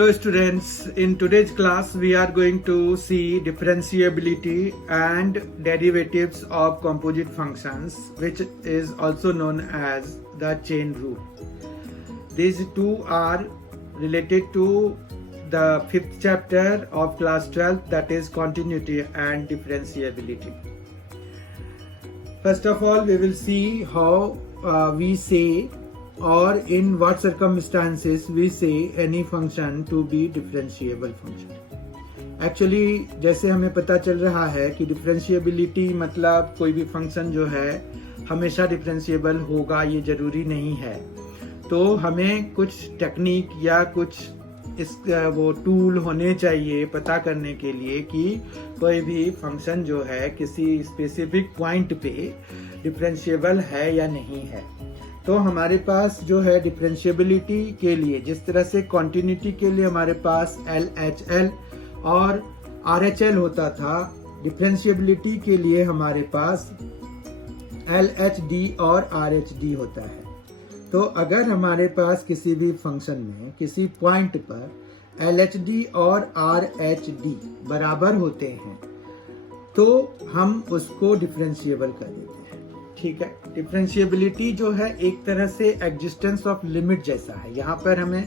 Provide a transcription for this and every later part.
Hello students, in today's class we are going to see differentiability and derivatives of composite functions, which is also known as the chain rule. These two are related to the 5th chapter of class 12, that is continuity and differentiability. First of all, we will see how we say or in what circumstances we say any function to be differentiable function. Actually जैसे हमें पता चल रहा है कि differentiability मतलब कोई भी फंक्शन जो है हमेशा differentiable होगा ये जरूरी नहीं है, तो हमें कुछ टेक्निक या कुछ वो टूल होने चाहिए पता करने के लिए कि कोई भी फंक्शन जो है किसी स्पेसिफिक पॉइंट पे डिफरेंशिएबल है या नहीं है। तो हमारे पास जो है डिफरेंशिएबिलिटी के लिए, जिस तरह से कॉन्टिन्यूटी के लिए हमारे पास LHL और RHL होता था, डिफरेंशिएबिलिटी के लिए हमारे पास LHD और RHD होता है। तो अगर हमारे पास किसी भी फंक्शन में किसी पॉइंट पर LHD और RHD बराबर होते हैं तो हम उसको डिफरेंशिएबल कर देते हैं। ठीक है, डिफरेंशिएबिलिटी जो है एक तरह से एग्जिस्टेंस ऑफ लिमिट जैसा है। यहाँ पर हमें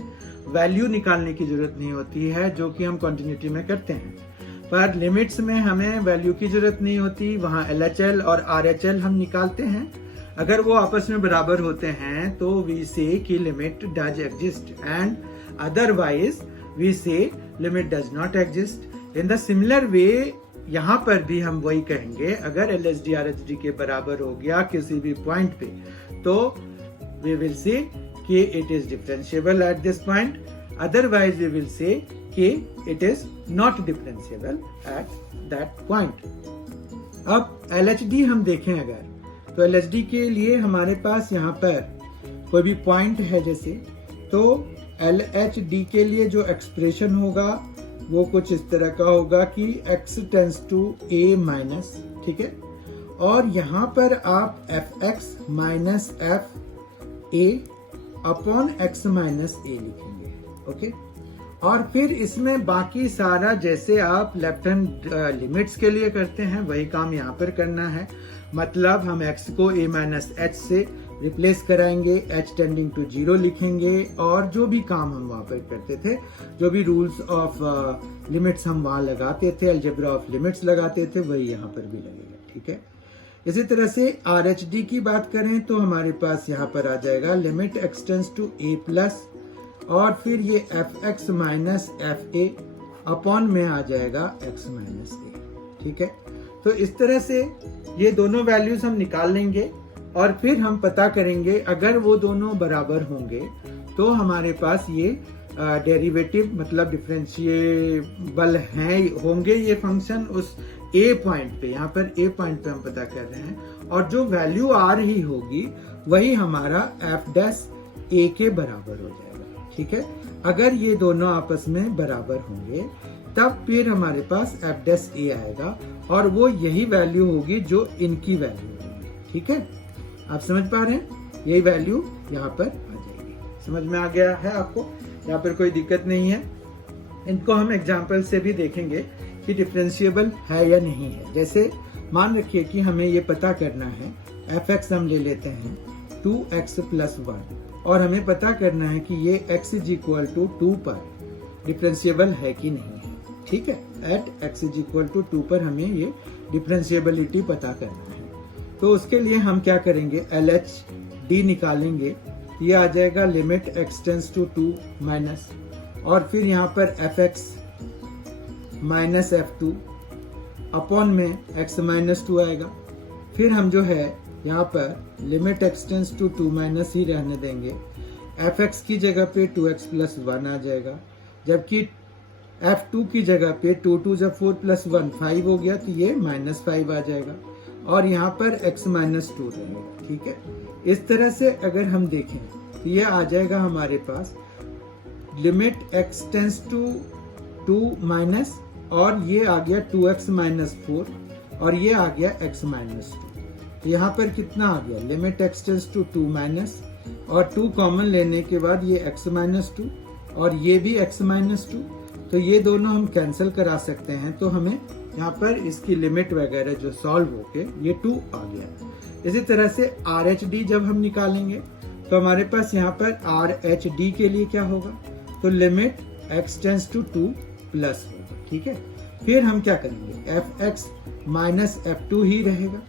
वैल्यू निकालने की जरूरत नहीं होती है जो कि हम कंटिन्यूटी में करते हैं, पर लिमिट्स में हमें वैल्यू की जरूरत नहीं होती। वहाँ LHL और RHL हम निकालते हैं, अगर वो आपस में बराबर होते हैं तो वी से कि limit does exist and otherwise we say limit does not exist. In the similar way यहाँ पर भी हम वही कहेंगे, अगर LHD RHD के बराबर हो गया किसी भी पॉइंट पे तो वी विल से कि it is differentiable at this point, otherwise we will say कि it is not differentiable at that point. अब LHD हम देखें अगर, तो LHD के लिए हमारे पास यहाँ पर कोई भी पॉइंट है जैसे, तो LHD के लिए जो एक्सप्रेशन होगा वो कुछ इस तरह का होगा कि x tends to a minus, ठीक है, और यहाँ पर आप fx minus f a upon x minus a लिखेंगे। ओके, और फिर इसमें बाकी सारा जैसे आप लेफ्ट हैंड लिमिट्स के लिए करते हैं वही काम यहाँ पर करना है। मतलब हम x को a माइनस h से रिप्लेस कराएंगे, h टेंडिंग टू 0 लिखेंगे, और जो भी काम हम वहाँ पर करते थे, जो भी रूल्स ऑफ लिमिट्स हम वहाँ लगाते थे, अलजेब्रा ऑफ लिमिट्स लगाते थे, वही यहाँ पर भी लगेगा। ठीक है, इसी तरह से RHD की बात करें तो हमारे पास यहाँ पर आ जाएगा limit x tends to a plus, और फिर ये fx माइनस fa अपॉन में आ जाएगा x माइनस a। ठीक है, तो इस तरह से ये दोनों वैल्यूज हम निकाल लेंगे और फिर हम पता करेंगे अगर वो दोनों बराबर होंगे तो हमारे पास ये डेरिवेटिव मतलब डिफरेंशिएबल होंगे ये फंक्शन उस a पॉइंट पे। यहाँ पर a पॉइंट पे हम पता कर रहे हैं, और जो वैल्यू आ रही होगी वही हमारा f डैश a के बराबर हो जाएगा। ठीक है, अगर ये दोनों आपस में बराबर होंगे तब फिर हमारे पास f डैश a आएगा, और वो यही वैल्यू होगी जो इनकी वैल्यू होगी। ठीक है, आप समझ पा रहे हैं, यही वैल्यू यहाँ पर आ जाएगी। समझ में आ गया है आपको, यहाँ पर कोई दिक्कत नहीं है। इनको हम एग्जाम्पल से भी देखेंगे कि डिफरेंशिएबल है या नहीं है। जैसे मान रखिए कि हमें ये पता करना है, fx हम ले लेते हैं 2x प्लस 1, और हमें पता करना है कि ये x इज इक्वल टू 2 पर डिफरेंशिएबल है कि नहीं है। ठीक है, at x is equal to 2 पर हमें ये डिफरेंशिएबिलिटी पता करना है। तो उसके लिए हम क्या करेंगे, LHD निकालेंगे, ये आ जाएगा limit x tends to 2 minus, और फिर यहाँ पर fx माइनस f2 अपॉन में x माइनस 2 आएगा। फिर हम जो है यहाँ पर limit x tends to 2 minus ही रहने देंगे, fx की जगह पे 2x प्लस 1 आ जाएगा, जबकि f2 की जगह पे 2 2 जब 4 प्लस 1 5 हो गया तो ये माइनस 5 आ जाएगा, और यहाँ पर x माइनस 2 रहेगा। ठीक है, इस तरह से अगर हम देखें तो ये आ जाएगा हमारे पास limit x tends to 2 minus, और ये आ गया 2x माइनस 4, और ये आ गया x माइनस 2। यहाँ पर कितना आ गया, limit x tends to 2 minus, और 2 कॉमन लेने के बाद ये x माइनस 2, और ये भी x माइनस 2, तो ये दोनों हम कैंसिल करा सकते हैं, तो हमें यहाँ पर इसकी लिमिट वगैरह जो सॉल्व होके ये 2 आ गया। इसी तरह से RHD जब हम निकालेंगे तो हमारे पास यहाँ पर RHD के लिए क्या होगा, तो limit x tends to 2 plus होगा, ठीक है। फिर हम क्या करेंगे, fx माइनस f2 ही रहेगा,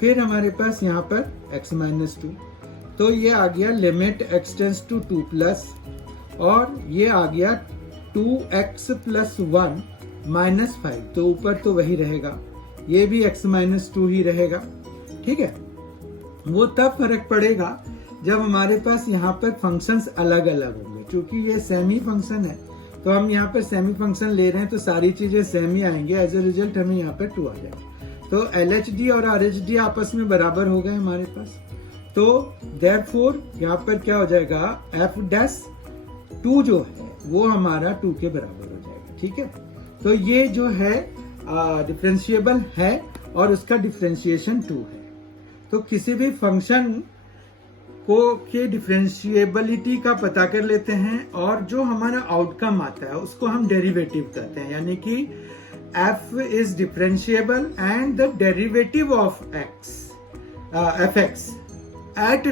फिर हमारे पास यहाँ पर x माइनस 2, तो ये आ गया limit x tends to 2 plus, और ये आ गया 2x प्लस 1 माइनस 5, तो ऊपर तो वही रहेगा, ये भी x माइनस 2 ही रहेगा, ठीक है। वो तब फर्क पड़ेगा जब हमारे पास यहाँ पर फंक्शंस अलग अलग होंगे, क्योंकि ये सेमी फंक्शन है, तो हम यहाँ पर सेमी फंक्शन ले रहे हैं तो सारी चीजें सेम ही आएंगे, एज ए रिजल्ट हमें यहाँ पर 2 आ जाएगा। तो LHD और RHD आपस में बराबर हो गए हमारे पास, तो देयरफॉर यहाँ पर क्या हो जाएगा, f'2 जो है वो हमारा 2 के बराबर हो जाएगा, ठीक है। तो ये जो है डिफरेंशिएबल है और उसका डिफरेंशिएशन 2 है। तो किसी भी फंक्शन को के डिफरेंशिएबिलिटी का पता कर लेते हैं, और जो हमारा आउटकम आता है उसको हम डेरिवेटिव कहते हैं, यानी कि f is differentiable and the derivative of fx at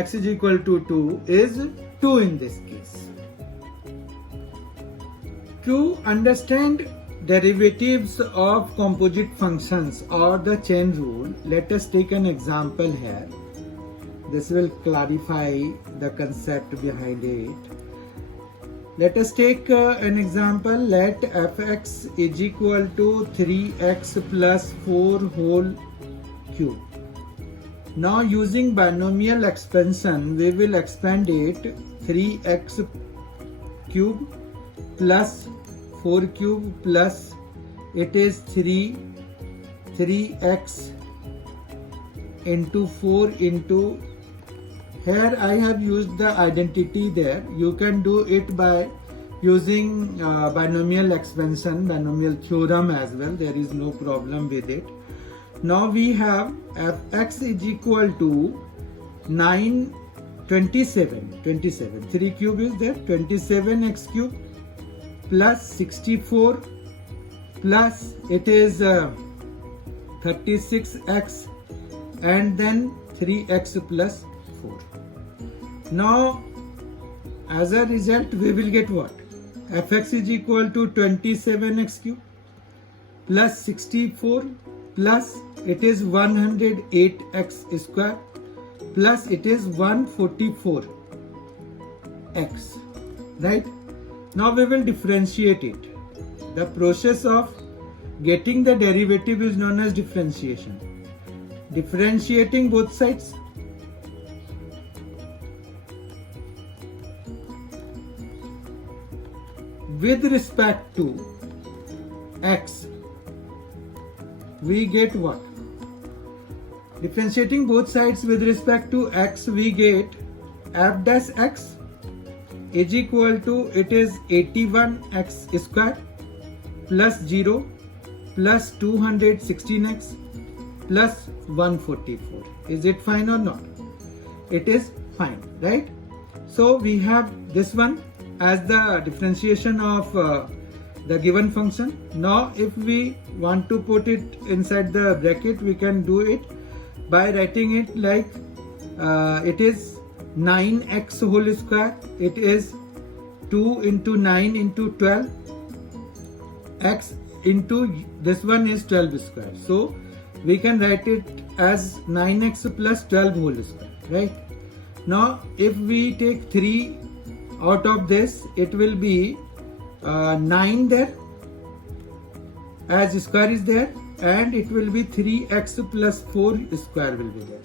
x is equal to 2 is 2 in this case. To understand derivatives of composite functions or the chain rule, let us take an example here. This will clarify the concept behind it. Let us take an example. Let fx is equal to 3x plus 4 whole cube. Now using binomial expansion, we will expand it 3x cube plus 4 cube plus it is 3x into 4 into, here I have used the identity there. You can do it by using binomial expansion, binomial theorem as well. There is no problem with it. Now we have fx is equal to 27. 3 cube is there, 27x cube plus 64 plus it is 36x and then 3x plus 4. Now as a result we will get what? Fx is equal to 27x cube plus 64 plus it is 108x square plus it is 144x, right? Now we will differentiate it. The process of getting the derivative is known as differentiation. Differentiating both sides. With respect to x, we get what? Differentiating both sides with respect to x, we get f dash x is equal to, it is 81x square plus 0 plus 216x plus 144. Is it fine or not? It is fine, right? So we have this one as the differentiation of the given function. Now if we want to put it inside the bracket, we can do it by writing it like it is 9x whole square, it is 2 into 9 into 12 x into this one is 12 square. So we can write it as 9x plus 12 whole square, right? Now if we take 3 out of this, it will be 9 there as square is there, and it will be 3x plus 4 square will be there.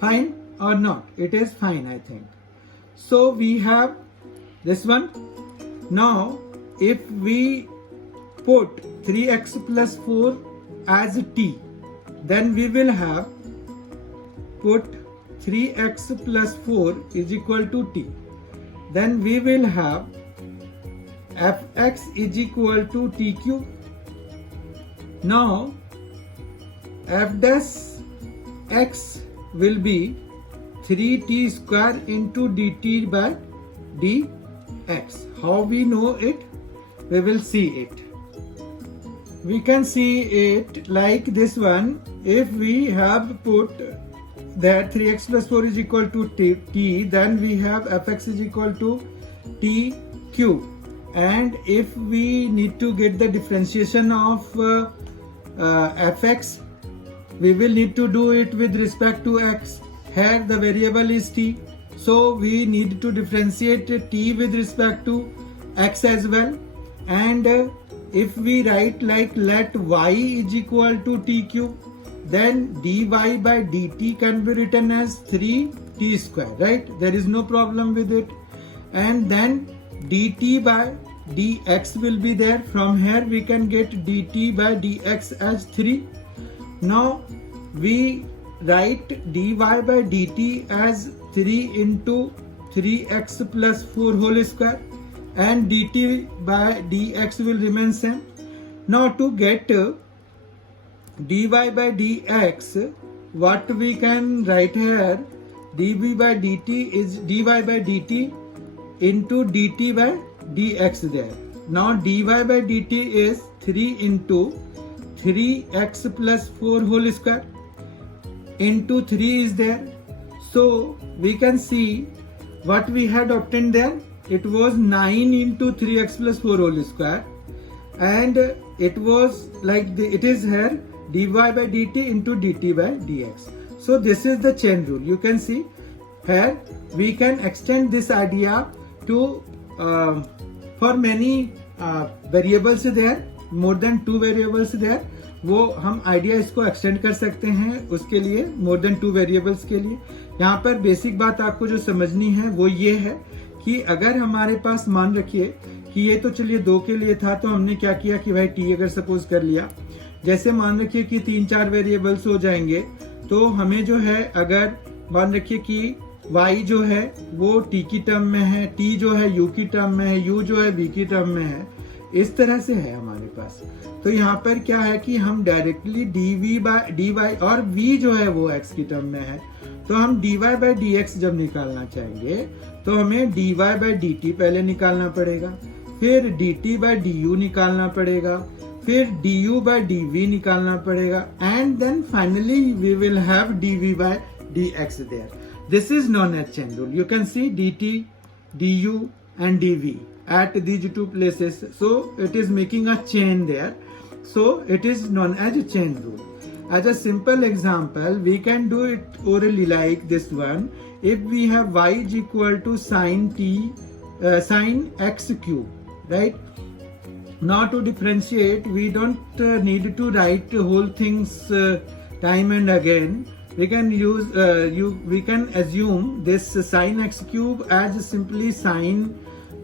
Fine or not? It is fine, I think. So we have this one. Now if we put 3x plus 4 as t, then we will have put 3x plus 4 is equal to t. Then we will have fx is equal to t cube. Now f dash x will be 3t square into dt by dx. how we know it? We will see it. We can see it like this one. If we have put that 3x plus 4 is equal to t, then we have fx is equal to t cube. And if we need to get the differentiation of fx, we will need to do it with respect to x. Here the variable is t, so we need to differentiate t with respect to x as well. And if we write like let y is equal to t cube, then dy by dt can be written as 3t square, right? There is no problem with it. And then dt by dx will be there. From here we can get dt by dx as 3. Now we write dy by dt as 3 into 3x plus 4 whole square, and dt by dx will remain same. Now to get dy by dx, what we can write here, dv by dt is dy by dt into dt by dx there. Now dy by dt is 3 into 3x plus 4 whole square into 3 is there. So we can see what we had obtained there. It was 9 into 3x plus 4 whole square, and it was like it is here dy by dt into dt by dx. So this is the chain rule. You can see here we can extend this idea to for many variables there, more than 2 variables there. वो हम idea इसको extend कर सकते हैं उसके लिए, more than 2 variables के लिए. यहाँ पर बेसिक बात आपको जो समझनी है वो ये है कि अगर हमारे पास मान रखिए कि ये तो चलिए 2 के लिए था, तो हमने क्या किया कि भाई t अगर सपोज कर लिया, जैसे मान रखिए कि 3-4 वेरिएबल्स हो जाएंगे, तो हमें जो है अगर मान रखिए कि y जो है वो t की टर्म में है, t जो है u की टर्म में है, u जो है v की टर्म में है, इस तरह से है हमारे पास. तो यहाँ पर क्या है कि हम डायरेक्टली dv बाय dy, और v जो है वो x की टर्म में है, तो हम dy बाय dx जब निकालना चाहेंगे तो हमें dy बाय dt पहले निकालना पड़ेगा, फिर dt बाय du निकालना पड़ेगा, फिर du बाय dv निकालना पड़ेगा, and then finally we will have dv by dx there. This is known as chain rule. You can see dt, du and dv at these 2 places, so it is making a chain there, so it is known as a chain rule. As a simple example, we can do it orally like this one. If we have y is equal to sin x cube, right? Now to differentiate, we don't need to write whole things time and again. We can use we can assume this sin x cube as simply sine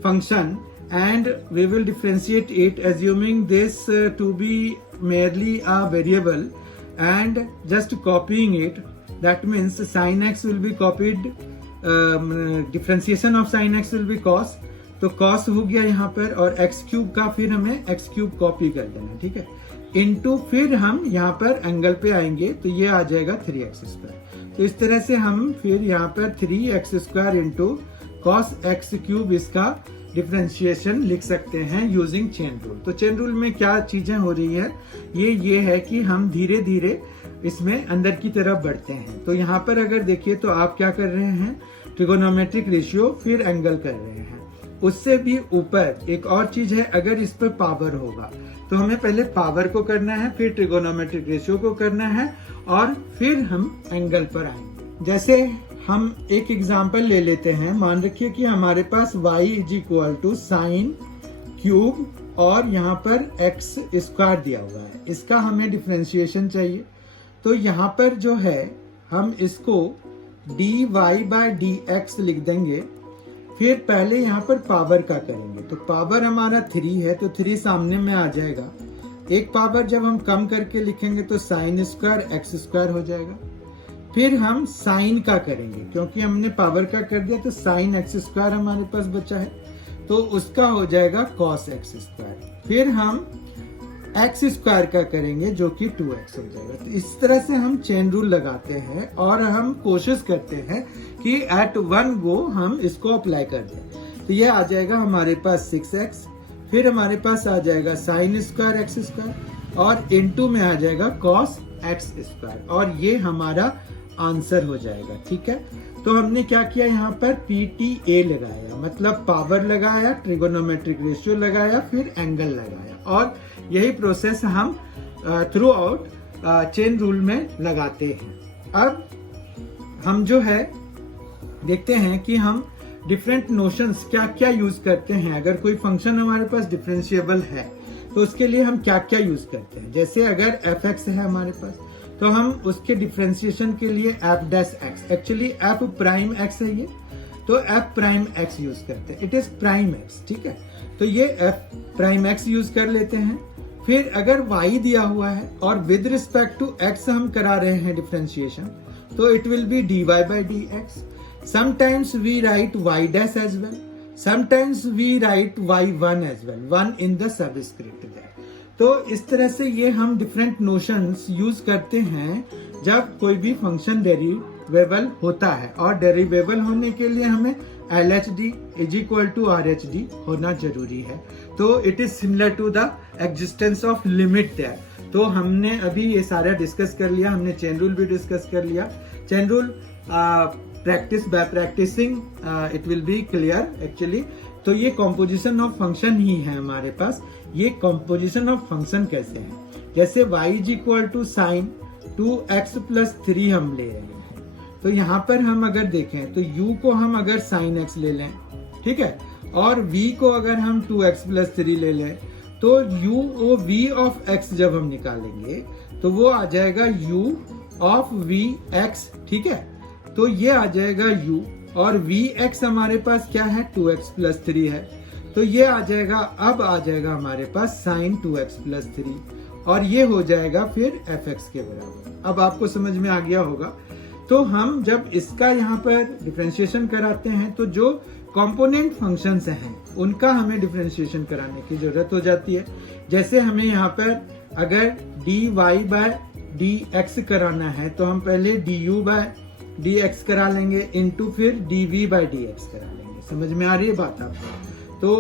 function, and we will differentiate it assuming this to be merely a variable and just copying it. That means sin x will be copied, differentiation of sin x will be cos, तो cos हो गया यहाँ पर, और x cube का फिर हमें x cube copy कर देना, ठीक है, इनटू फिर हम यहाँ पर एंगल पे आएंगे तो ये आ जाएगा 3x स्क्वायर. तो इस तरह से हम फिर यहाँ पर 3x square into cos x cube इसका डिफरेंशिएशन लिख सकते हैं यूजिंग चेन रूल. तो चेन रूल में क्या चीजें हो रही है, ये है कि हम धीरे धीरे इसमें अंदर की तरफ बढ़ते हैं. तो यहाँ पर अगर देखिए तो आप क्या कर रहे हैं, ट्रिगोनोमेट्रिक रेशियो फिर एंगल कर रहे हैं. उससे भी ऊपर एक और चीज है, अगर इस पर पावर होगा तो हमें पहले पावर को करना है, फिर ट्रिगोनोमेट्रिक रेशियो को करना है, और फिर हम एंगल पर आएंगे. जैसे हम एक एग्जांपल ले लेते हैं. मान रखिए कि हमारे पास y is equal to sine cube और यहाँ पर x स्क्वायर दिया हुआ है. इसका हमें डिफरेंशिएशन चाहिए. तो यहाँ पर जो है हम इसको dy बाय dx लिख देंगे. फिर पहले यहाँ पर पावर का करेंगे. तो पावर हमारा 3 है, तो 3 सामने में आ जाएगा. एक पावर जब हम कम करके लिखेंगे तो साइन स्क्वायर एक्स स्क्वायर हो जाएगा. फिर हम साइन का करेंगे, क्योंकि हमने पावर का कर दिया तो साइन एक्स स्क्वायर हमारे पास बचा है, तो उसका हो जाएगा कॉस एक्स स्क्वायर. फिर हम एक्स स्क्वायर का करेंगे जो कि 2x हो जाएगा. तो इस तरह से हम चेन रूल लगाते हैं और हम कोशिश करते हैं कि एट वन गो हम इसको अप्लाई कर दें. तो ये आ जाएगा हमारे पास 6x, फिर हमारे पास आ जाएगा साइन स्क्वायर एक्स स्क्वायर और इनटू में आ जाएगा कॉस एक्स स्क्वायर, और ये हमारा आंसर हो जाएगा। ठीक है, तो हमने क्या किया, यहाँ पर PTA लगाया, मतलब पावर लगाया, ट्रिगोनोमेट्रिक रेशियो लगाया, फिर एंगल लगाया, और यही प्रोसेस हम थ्रू आउट चेन रूल में लगाते हैं। अब हम जो है देखते हैं कि हम डिफरेंट नोशंस क्या क्या यूज करते हैं। अगर कोई फंक्शन हमारे पास डिफरेंशिएबल है तो उसके लिए हम क्या क्या यूज करते हैं। जैसे अगर fx है हमारे पास, तो हम उसके डिफरेंशिएशन के लिए f dash x, actually f prime x है ये, तो f प्राइम x यूज करते हैं, इट इज प्राइम x। ठीक है, तो ये f प्राइम x यूज कर लेते हैं। फिर अगर y दिया हुआ है और विद रिस्पेक्ट टू x हम करा रहे हैं डिफरेंशिएशन, तो it will B dy by dx. Sometimes we write y dash as well. Sometimes we write y1 as well. 1 in the subscript there. तो इस तरह से ये हम डिफरेंट नोशंस यूज करते हैं जब कोई भी फंक्शन डेरिवेबल होता है, और डेरिवेबल होने के लिए हमें LHD is equal to RHD होना जरूरी है। तो it is similar to the existence of limit there. तो हमने अभी ये सारा डिस्कस कर लिया, हमने चेन रूल भी डिस्कस कर लिया। Chain rule practice by practicing it will be clear actually. तो ये कॉम्पोजिशन ऑफ फंक्शन ही है हमारे पास। ये कॉम्पोजिशन ऑफ फंक्शन कैसे है, जैसे y is equal to sine 2x plus 3 हम ले रहे हैं, तो यहाँ पर हम अगर देखें तो u को हम अगर साइन x ले लें, ठीक है, और v को अगर हम 2x प्लस 3 ले लें, तो u o v of x जब हम निकालेंगे तो वो आ जाएगा u ऑफ v x। ठीक है, तो ये आ जाएगा u, और vx हमारे पास क्या है, 2x प्लस 3 है, तो ये आ जाएगा, अब आ जाएगा हमारे पास साइन 2x प्लस 3, और ये हो जाएगा फिर fx के बराबर। अब आपको समझ में आ गया होगा। तो हम जब इसका यहाँ पर डिफरेंशिएशन कराते हैं तो जो कंपोनेंट फंक्शंस हैं उनका हमें डिफरेंशिएशन कराने की जरूरत हो जाती है। जैसे हमें यहाँ पर अगर dy बाय dx कराना है तो हम पहले du बाय dx करा लेंगे, इनटू फिर dv बाय dx करा लेंगे। समझ में आ रही है बात आपको? तो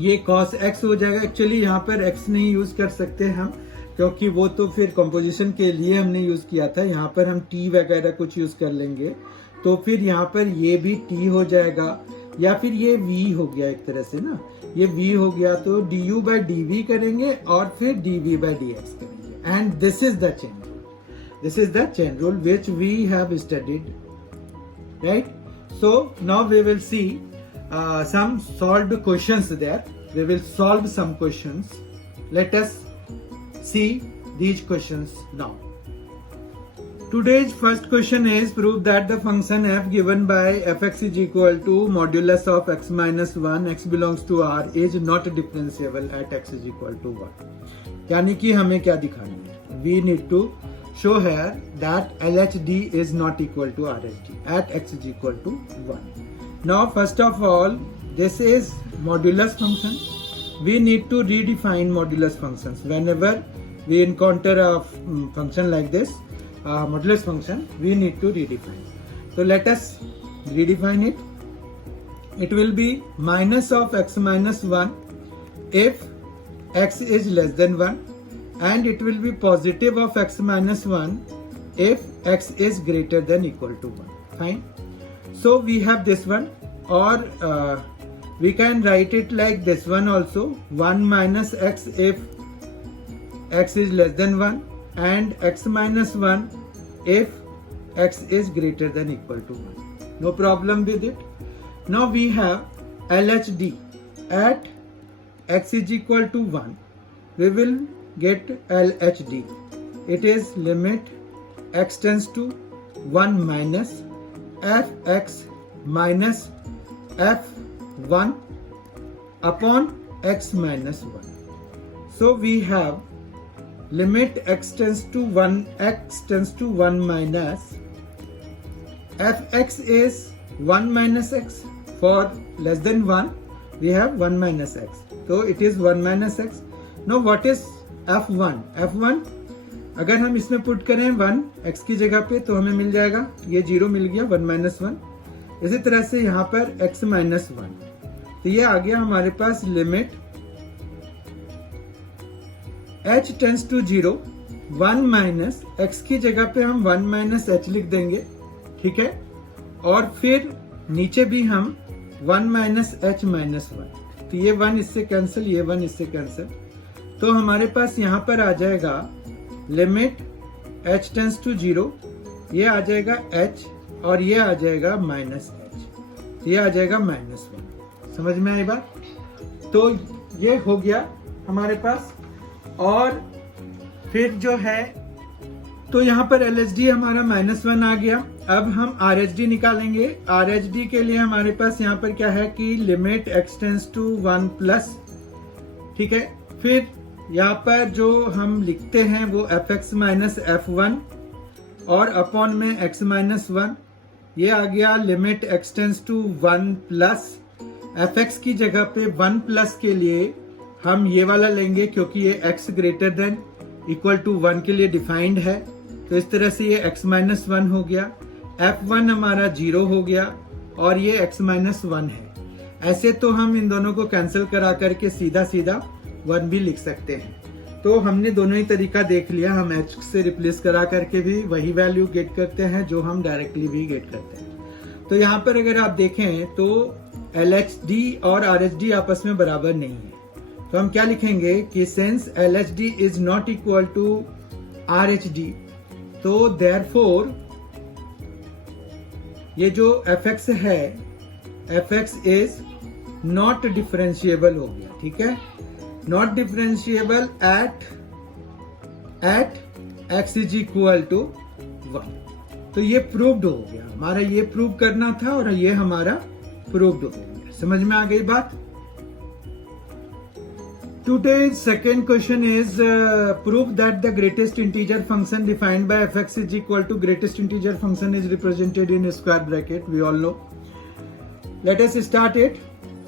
ये cos x हो जाएगा। एक्चुअली यहाँ पर x नहीं यूज कर सकते हम, क्योंकि वो तो फिर कंपोजिशन के लिए हमने यूज किया था। यहाँ पर हम t वगैरह कुछ यूज कर लेंगे, तो फिर यहाँ पर ये भी t हो जाएगा, या फिर ये v हो गया एक तरह से ना, ये v हो गया, तो du बाय dv करेंगे और फिर dv बाय dx करेंगे। And this is the chain. This is the chain rule which we have studied, right? So now we will see some solved questions there. We will solve some questions. Let us see these questions now. Today's first question is, prove that the function f given by fx is equal to modulus of x minus 1, x belongs to R, is not differentiable at x is equal to 1. यानी कि हमें क्या दिखाना है? We need to show here that LHD is not equal to RHD at x is equal to 1. Now first of all, this is modulus function. We need to redefine modulus functions. Whenever we encounter a function like this, modulus function, we need to redefine. So let us redefine it. It will be minus of x minus 1 if x is less than 1. And it will be positive of x minus 1 if x is greater than equal to 1. Fine. So we have this one, or we can write it like this one also, 1 minus x if x is less than 1, and x minus 1 if x is greater than equal to 1. No problem with it. Now we have LHD at x is equal to 1. We will get LHD. It is limit x tends to 1 minus fx minus f1 upon x minus 1. So we have limit x tends to 1 minus fx is 1 minus x. For less than 1 we have 1 minus x. So it is 1 minus x. Now what is f1? f1 अगर हम इसमें put करें 1 x की जगह पे तो हमें मिल जाएगा, ये 0 मिल गया, 1 minus 1. इसी तरह से यहाँ पर x minus 1, तो ये आ गया हमारे पास limit h tends to 0 1 minus x की जगह पे हम 1 माइनस h लिख देंगे, ठीक है। और फिर नीचे भी हम 1 माइनस h माइनस 1, तो ये 1 इससे कैंसिल, ये 1 इससे कैंसिल, तो हमारे पास यहाँ पर आ जाएगा लिमिट h टेंड्स टू 0, ये आ जाएगा h और ये आ जाएगा माइनस h, तो ये आ जाएगा माइनस 1। समझ में आई बात? तो ये हो गया हमारे पास। और फिर जो है तो यहाँ पर LHD हमारा -1 आ गया। अब हम RHD निकालेंगे। RHD के लिए हमारे पास यहाँ पर क्या है कि limit x tends to 1 plus, ठीक है। फिर यहाँ पर जो हम लिखते हैं वो fx माइनस f1 और अपॉन में x माइनस 1, ये आ गया limit x tends to 1 plus fx की जगह पे 1 प्लस के लिए हम ये वाला लेंगे क्योंकि ये x greater than equal to 1 के लिए डिफाइंड है, तो इस तरह से ये x माइनस 1 हो गया, f1 हमारा 0 हो गया और ये x माइनस 1 है। ऐसे तो हम इन दोनों को कैंसिल करा करके सीधा सीधा 1 भी लिख सकते हैं। तो हमने दोनों ही तरीका देख लिया, हम h से रिप्लेस करा करके भी वही वैल्यू गेट करते हैं जो हम डायरेक्टली भी गेट करते हैं। तो यहाँ पर अगर आप देखें तो LHD और RHD आपस में बराबर नहीं है, तो हम क्या लिखेंगे कि since LHD is not equal to RHD, तो देयरफॉर ये जो fx है fx इज नॉट डिफरेंशिएबल हो गया, ठीक है। Not differentiable at x is equal to 1। तो ये प्रूव्ड हो गया हमारा, ये प्रूव करना था और ये हमारा प्रूव्ड हो गया। समझ में आ गई बात? Today's second question is prove that the greatest integer function defined by fx is equal to greatest integer function is represented in square bracket. We all know. Let us start it.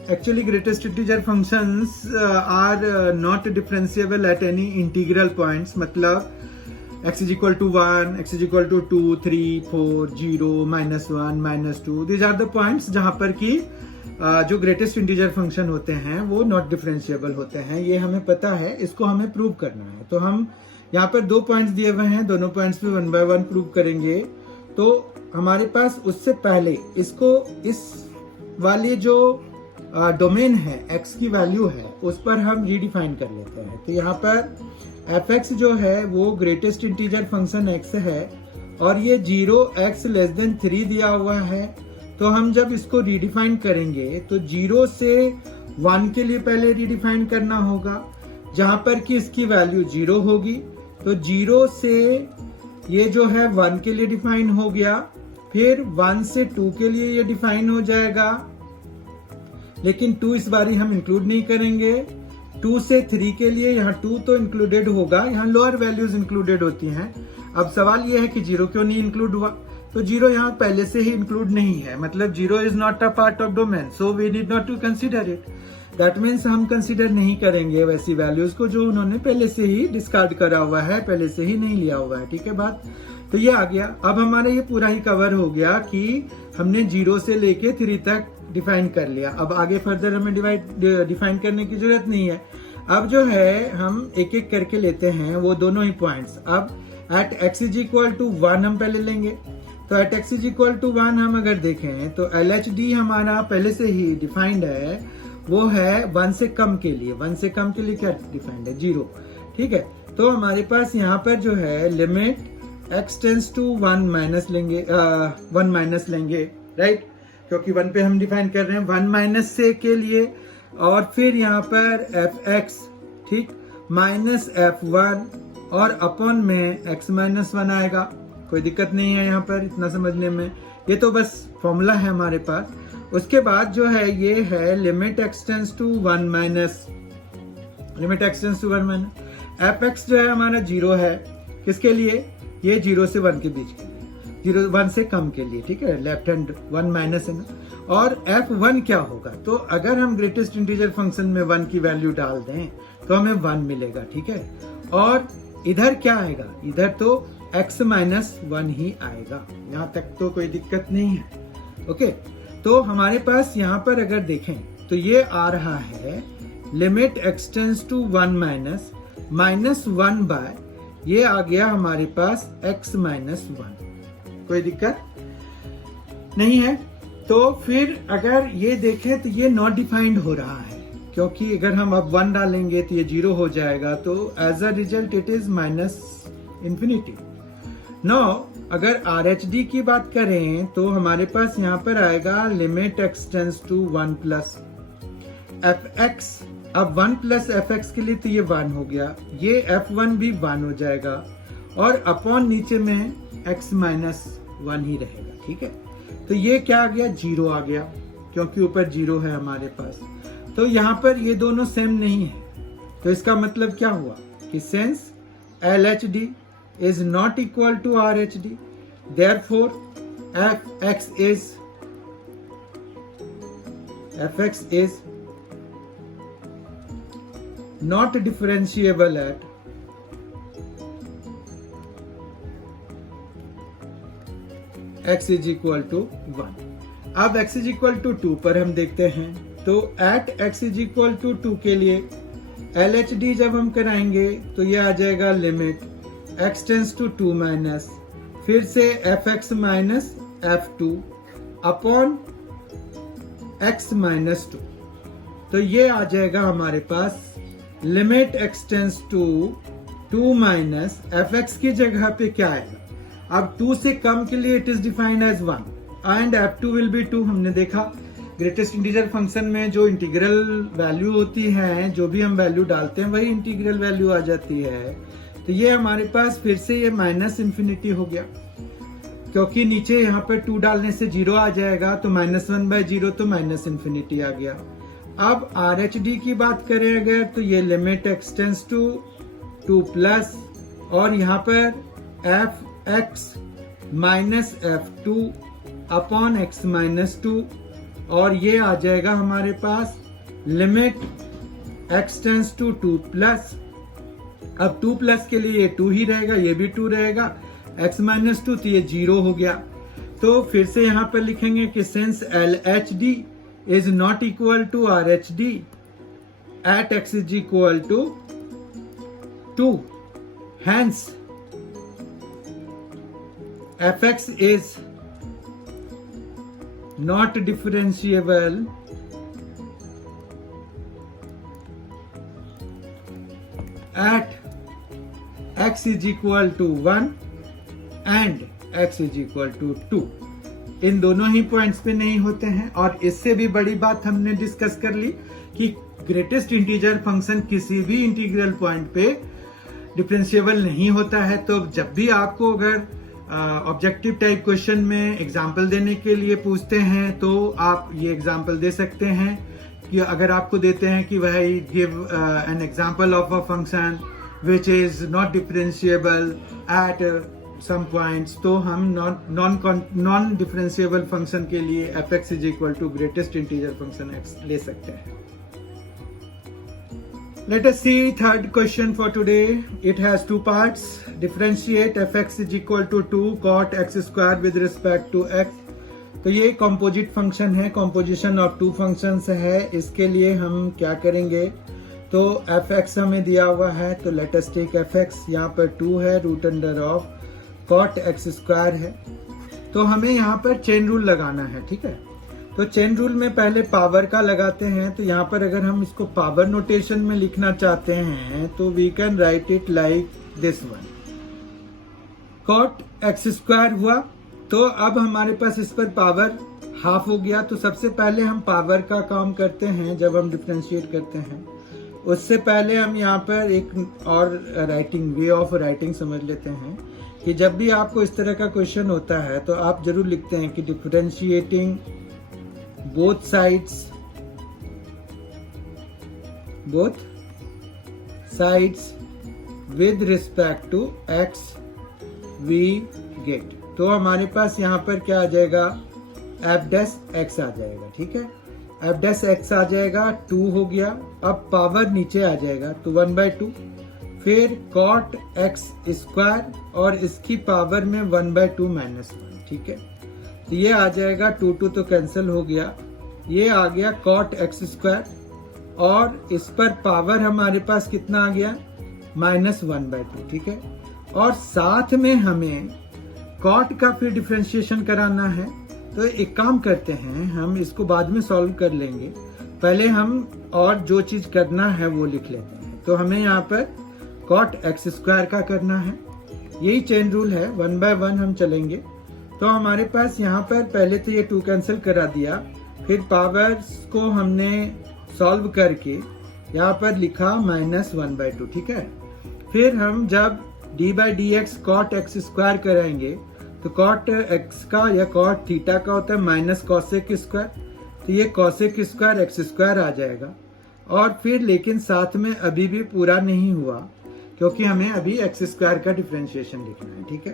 Actually, greatest integer functions are not differentiable at any integral points. मतलब x is equal to 1, x is equal to 2, 3, 4, 0, -1, -2. These are the points जहाँ पर कि जो greatest integer function होते हैं वो not differentiable होते हैं। ये हमें पता है, इसको हमें प्रूव करना है। तो हम यहाँ पर 2 पॉइंट्स दिए हुए हैं, दोनों पॉइंट्स पे 1 बाय 1 प्रूव करेंगे। तो हमारे पास उससे पहले इसको इस वाले जो डोमेन है x की वैल्यू है उस पर हम रीडिफाइन कर लेते हैं। तो यहाँ पर fx जो है वो ग्रेटेस्ट इंटीजर फंक्शन x है और ये 0x लेस देन 3 दिया हुआ है। तो हम जब इसको रीडिफाइन करेंगे तो 0 से 1 के लिए पहले रीडिफाइन करना होगा, जहां पर कि इसकी वैल्यू 0 होगी। तो 0 से ये जो है 1 के लिए डिफाइन हो गया, फिर 1 से 2 के लिए ये डिफाइन हो जाएगा, लेकिन 2 इस बारी हम इंक्लूड नहीं करेंगे। 2 से 3 के लिए यहाँ 2 तो इंक्लूडेड होगा, यहाँ लोअर वैल्यूज इंक्लूडेड होती हैं। अब सवाल ये है कि 0 क्यों नहीं इंक्लूड हुआ? तो 0 यहाँ पहले से ही इंक्लूड नहीं है, मतलब 0 is not a part of domain, so we need not to consider it. That means हम कंसीडर नहीं करेंगे वैसी वैल्यूज को जो उन्होंने पहले से ही डिस्कार्ड करा हुआ है, पहले से ही नहीं लिया हुआ है, ठीक है बात। तो ये आ गया। अब हमारा ये पूरा ही कवर हो गया कि हमने 0 से लेके 3 तक डिफाइन कर लिया। अब आगे फर्दर हमें डिफाइन करने की जरूरत नहीं है। अब जो है हम एक एक करके लेते हैं वो दोनों ही पॉइंट्स। अब at x is equal to 1 हम पहले लेंगे। तो at x is equal to 1 हम अगर देखें तो LHD हमारा पहले से ही डिफाइंड है, वो है 1 से कम के लिए। 1 से कम के लिए क्या डिफाइंड है? 0, ठीक है। तो हमारे पास यहाँ पर जो है limit x tends to 1 minus लेंगे, 1 माइनस लेंगे, राइट, क्योंकि 1 पे हम डिफाइन कर रहे हैं। 1 माइनस से के लिए और फिर यहाँ पर fx, ठीक, माइनस f1 और अपॉन में x माइनस 1 आएगा। कोई दिक्कत नहीं है यहाँ पर इतना समझने में, ये तो बस फॉर्मूला है हमारे पास। उसके बाद जो है ये है limit x tends to 1 minus, limit x tends to 1 minus fx जो है हमारा 0 है, किसके लिए? ये 0 से 1 के बीच के लिए, 0 1 से कम के लिए, ठीक है, लेफ्ट हैंड 1 माइनस है ना। और f1 क्या होगा? तो अगर हम ग्रेटेस्ट इंटीजर फंक्शन में 1 की वैल्यू डाल दें तो हमें 1 मिलेगा, ठीक है। और इधर क्या आएगा? इधर तो x माइनस 1 ही आएगा। यहाँ तक तो कोई दिक्कत नहीं है, ओके। तो हमारे पास यहाँ पर अगर देखें तो ये आ रहा है limit x tends to 1 minus -1 by, ये आ गया हमारे पास x माइनस 1। कोई दिक्कत नहीं है। तो फिर अगर ये देखें तो ये नॉट डिफाइंड हो रहा है, क्योंकि अगर हम अब 1 डालेंगे तो ये 0 हो जाएगा, तो as a result it is -infinity. Now अगर RHD की बात करें तो हमारे पास यहाँ पर आएगा limit x tends to 1 plus fx। अब 1 प्लस fx के लिए तो ये 1 हो गया, ये f1 भी 1 हो जाएगा, और अपॉन नीचे में x माइनस 1 ही रहेगा। ठीक है, तो ये क्या आ गया, 0 आ गया, क्योंकि ऊपर 0 है हमारे पास। तो यहाँ पर ये दोनों सेम नहीं है, तो इसका मतलब क्या हुआ कि since LHD is not equal to RHD, therefore fx is not differentiable at x is equal to 1। अब x is equal to 2 पर हम देखते हैं, तो at x is equal to 2 के लिए LHD जब हम कराएंगे तो ये आ जाएगा limit x tends to 2 minus, फिर से fx minus f2 upon x minus 2। तो ये आ जाएगा हमारे पास limit x tends to 2 minus fx की जगह पे क्या आएगा, अब 2 से कम के लिए it is defined as 1 and f2 will be 2। हमने देखा ग्रेटेस्ट इंटीजर फंक्शन में जो इंटीग्रल वैल्यू होती है, जो भी हम वैल्यू डालते हैं वही इंटीग्रल वैल्यू आ जाती है। तो ये हमारे पास फिर से ये माइनस इंफिनिटी हो गया, क्योंकि नीचे यहाँ पर 2 डालने से 0 आ जाएगा, तो -1/0 तो माइनस इंफिनिटी आ गया। अब RHD की बात करें अगर, तो ये लिमिट एक्सटेंड्स टू 2 प्लस, और यहाँ पर fx minus f2 upon x minus 2, और ये आ जाएगा हमारे पास लिमिट एक्सटेंड्स टू 2 प्लस। अब 2 प्लस के लिए ये 2 ही रहेगा, ये भी 2 रहेगा, x माइनस 2 तो ये 0 हो गया। तो फिर से यहाँ पर लिखेंगे कि since LHD is not equal to RHD at x is equal to 2, hence fx is not differentiable at x is equal to 1 and x is equal to 2। इन दोनों ही पॉइंट्स पे नहीं होते हैं। और इससे भी बड़ी बात हमने डिस्कस कर ली कि ग्रेटेस्ट इंटीजर फंक्शन किसी भी इंटीग्रल पॉइंट पे डिफरेंशिएबल नहीं होता है। तो जब भी आपको अगर ऑब्जेक्टिव टाइप क्वेश्चन में एग्जाम्पल देने के लिए पूछते हैं तो आप ये एग्जाम्पल दे सकते हैं कि अगर आपको देते हैं कि वह give an example of a function which is not differentiable at some points, तो हम नॉन डिफरेंशिएबल फंक्शन के लिए fx is equal to greatest integer function x ले सकते हैं। Let us see third question for today. It has 2 parts. Differentiate fx is equal to 2 cot x square with respect to x. तो ये composite function है, composition of 2 functions है। इसके लिए हम क्या करेंगे, तो fx हमें दिया हुआ है, तो let us take fx, यहाँ पर 2 है, root under of cot x square है। तो हमें यहाँ पर चेन रूल लगाना है, ठीक है। तो चेन रूल में पहले पावर का लगाते हैं। तो यहाँ पर अगर हम इसको पावर नोटेशन में लिखना चाहते हैं तो we can write it like this one, cot x square हुआ। तो अब हमारे पास इस पर पावर हाफ हो गया। तो सबसे पहले हम पावर का काम करते हैं जब हम डिफरेंशिएट करते हैं। उससे पहले हम यहाँ पर एक और राइटिंग, वे ऑफ राइटिंग समझ लेते हैं कि जब भी आपको इस तरह का क्वेश्चन होता है तो आप जरूर लिखते हैं कि differentiating both sides with respect to x we get। तो हमारे पास यहाँ पर क्या आ जाएगा, f डैश x आ जाएगा, ठीक है। f डैश x आ जाएगा, 2 हो गया। अब पावर नीचे आ जाएगा तो 1/2, फिर cot x स्क्वायर और इसकी पावर में 1/2 -1, ठीक है। तो ये आ जाएगा 2 तो कैंसिल हो गया, ये आ गया कॉट एक्स स्क्वायर, और इस पर पावर हमारे पास कितना आ गया, -1/2, ठीक है। और साथ में हमें कॉट का फिर डिफरेंशिएशन कराना है, तो एक काम करते हैं, हम इसको बाद में सॉल्व कर लेंगे, पहले हम और जो चीज करना है वो लिख लेते हैं। तो हमें यहाँ पर कॉट एक्स स्क्वायर का करना है, यही चेन रूल है, 1 by 1 हम चलेंगे। तो हमारे पास यहाँ पर पहले तो ये 2 कैंसिल करा दिया, फिर पावर्स को हमने सॉल्व करके यहाँ पर लिखा -1/2, ठीक है। फिर हम जब d/dx कॉट एक्स स्क्वायर कराएंगे तो कॉट एक्स का या कॉट थीटा का होता है माइनस कॉसेक स्क्वायर, तो ये कॉसेक स्क्वायर एक्स स्क्वायर आ जाएगा। और फिर लेकिन साथ में अभी भी पूरा नहीं हुआ, क्योंकि हमें अभी एक्स स्क्वायर का डिफरेंशिएशन लिखना है, ठीक है।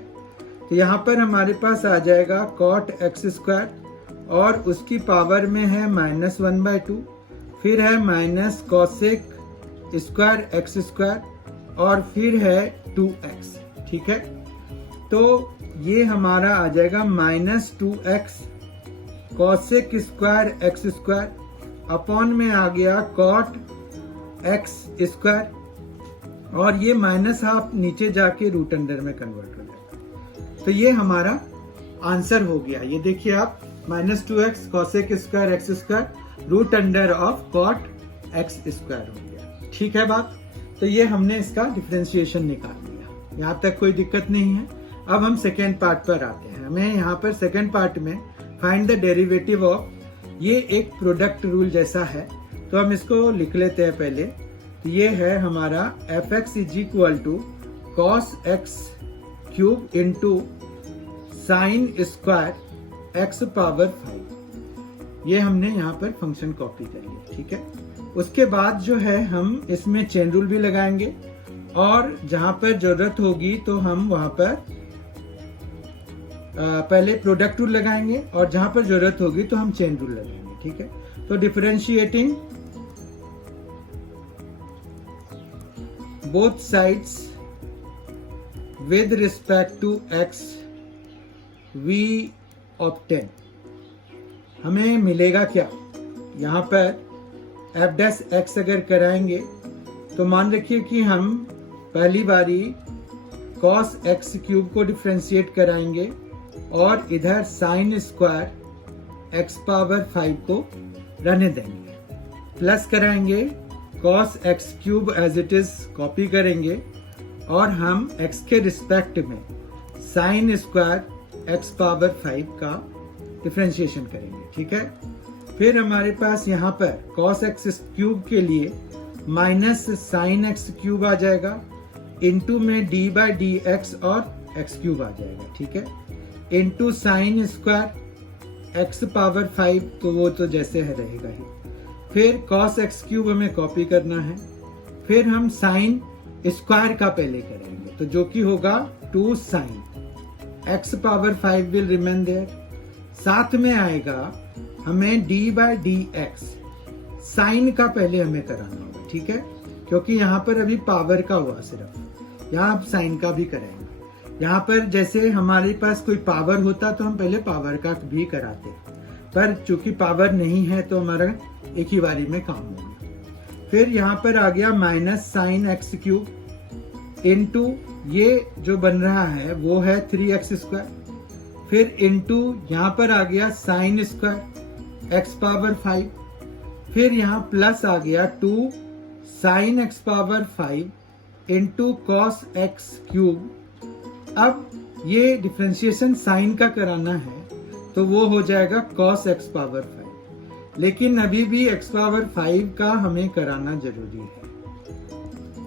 तो यहाँ पर हमारे पास आ जाएगा कॉट एक्स स्क्वायर, और उसकी पावर में है -1/2, फिर है minus cosec square x square, और फिर है 2x, ठीक है। तो ये हमारा आ जाएगा -2x cosec square x square upon में आ गया कॉट एक्स स्क्वायर, और ये -½ नीचे जाके रूट अंडर में कन्वर्ट हो जाएगा। तो ये हमारा आंसर हो गया, ये देखिए आप, -2x cosec square x square root under of cot x square हो गया, ठीक है बात। तो ये हमने इसका डिफरेंशिएशन निकाल लिया, यहाँ तक कोई दिक्कत नहीं है। अब हम सेकेंड पार्ट पर आते हैं। हमें यहाँ पर सेकेंड पार्ट में फाइंड द डेरिवेटिव ऑफ, ये एक प्रोडक्ट रूल जैसा है, तो हम इसको लिख लेते हैं पहले। तो ये है हमारा f(x) = cos x cube into sine square x power 5। ये हमने यहाँ पर फंक्शन कॉपी कर लिया, ठीक है। उसके बाद जो है हम इसमें चेन रूल भी लगाएंगे, और जहां पर जरूरत होगी तो हम वहां पर पहले प्रोडक्ट रूल लगाएंगे, और जहां पर जरूरत होगी तो हम चेन रूल लगाएंगे, ठीक है। तो differentiating both sides with respect to x we obtain, हमें मिलेगा क्या, यहाँ पर f' अगर कराएंगे तो मान रखिए कि हम पहली बारी cos x क्यूब को डिफरेंशिएट कराएंगे, और इधर साइन स्क्वायर x पावर 5 को रहने देंगे, प्लस कराएंगे cos x cube as it is copy करेंगे, और हम x के रिस्पेक्ट में साइन स्क्वायर x पावर 5 का डिफरेंशिएशन करेंगे, ठीक है। फिर हमारे पास यहाँ पर cos x क्यूब के लिए माइनस साइन x क्यूब आ जाएगा, इंटू में d/dx और x क्यूब आ जाएगा, ठीक है, into sine square x power 5, तो वो तो जैसे है रहेगा ही। फिर cos x क्यूब हमें कॉपी करना है, फिर हम साइन स्क्वायर का पहले करेंगे, तो जो कि होगा 2 sine x power 5 will remain there. साथ में आएगा हमें d/dx साइन का पहले हमें कराना होगा, ठीक है, क्योंकि यहाँ पर अभी पावर का हुआ सिर्फ, यहाँ आप साइन का भी कराएंगे। यहाँ पर जैसे हमारे पास कोई पावर होता तो हम पहले पावर का भी कराते, पर चूंकि पावर नहीं है तो हमारा एक ही बारी में काम होगा। फिर यहाँ पर आ गया minus sine x cube into ये जो बन रहा है वो है 3x स्क्वायर, फिर इंटू यहाँ पर आ गया साइन स्क्वायर x पावर 5, फिर यहाँ प्लस आ गया 2 sine x power 5 into cos x cube. अब ये डिफरेंशिएशन साइन का कराना है तो वो हो जाएगा cos x पावर 5, लेकिन अभी भी x पावर 5 का हमें कराना जरूरी है,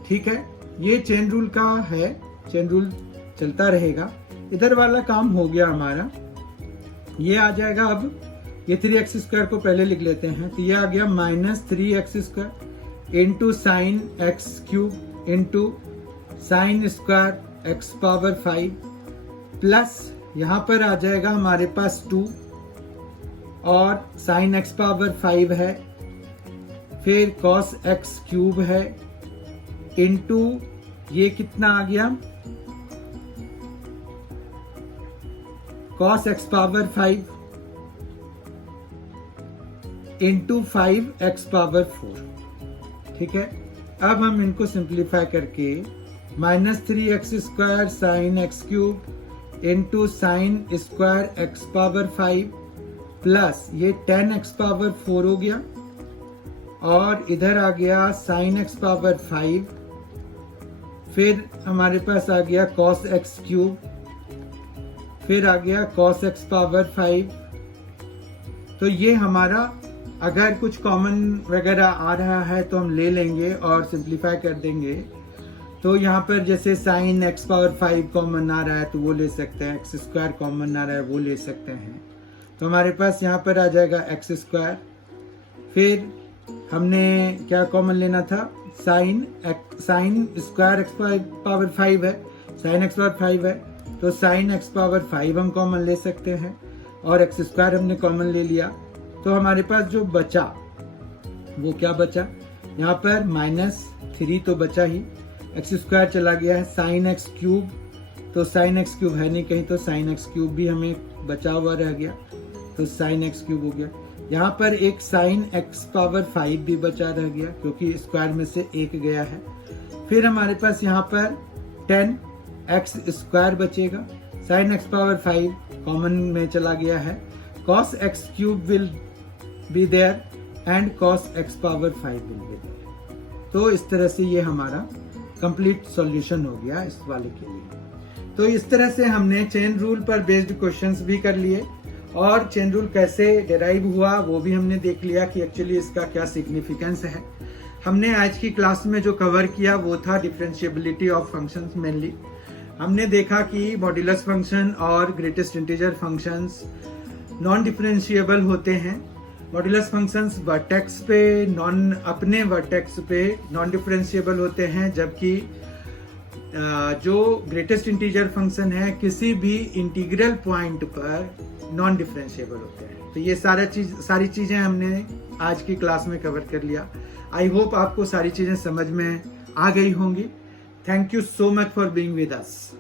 ठीक है। ये चेन रूल का है, चेन रूल चलता रहेगा। इधर वाला काम हो गया हमारा, ये आ जाएगा। अब ये 3x स्क्वायर को पहले लिख लेते हैं, तो ये आ गया -3x square into sine x cube into sine square x power 5 plus यहाँ पर आ जाएगा हमारे पास 2 और साइन x पावर 5 है, फिर cos x क्यूब है इंटू ये कितना आ गया cos x power 5 into 5x⁴। ठीक है, अब हम इनको सिंप्लीफाई करके -3x² sin x³ into sin² x⁴ plus ये 10x⁴ हो गया और इधर आ गया sin x⁴, फिर हमारे पास आ गया cos x³, फिर आ गया cos x⁴। तो ये हमारा अगर कुछ कॉमन वगैरह आ रहा है तो हम ले लेंगे और सिंप्लीफाई कर देंगे। तो यहाँ पर जैसे sin x⁴ कॉमन आ रहा है तो वो ले सकते हैं, x² कॉमन आ रहा है वो ले सकते हैं। तो हमारे पास यहाँ पर आ जाएगा x², फिर हमने क्या कॉमन लेना था, sin² x⁴ है, sin x⁴ है तो sin x⁴ हम कॉमन ले सकते हैं और x² हमने कॉमन ले लिया। तो हमारे पास जो बचा वो क्या बचा, यहाँ पर -3 तो बचा ही, x² चला गया है, sin x³ तो sin x³ है नहीं कहीं तो sin x³ भी हमें बचा हुआ रह गया तो sin x³ हो गया। यहाँ पर एक sin x⁴ भी बचा रह गया क्योंकि स्क्वायर में से एक गया है। फिर हमारे पास यहाँ पर 10x² बचेगा, sin x⁴ कॉमन में चला गया है, cos x³ will be there and cos x⁴ will be there. तो इस तरह से ये हमारा कंप्लीट सॉल्यूशन हो गया इस वाले के लिए। तो इस तरह से हमने चेन रूल पर बेस्ड क्वेश्चंस भी कर लिए और चेन रूल कैसे डिराइव हुआ वो भी हमने देख लिया कि एक्चुअली इसका क्या सिग्निफिकेंस है। हमने आज की क्लास में जो कवर किया वो था डिफरेंशिएबिलिटी ऑफ फंक्शंस। मेनली हमने देखा कि मॉड्यूलस फंक्शन और greatest integer functions non differentiable होते हैं। मॉड्यूलस फंक्शंस वर्टेक्स पे अपने वर्टेक्स पे नॉन डिफरेंशिएबल होते हैं, जबकि जो ग्रेटेस्ट इंटीजर फंक्शन है किसी भी इंटीग्रल पॉइंट पर नॉन डिफरेंशिएबल होते हैं। तो ये सारी चीजें हमने आज की क्लास में कवर कर लिया। आई होप आपको सारी चीजें समझ में आ गई होंगी। Thank you so much for being with us.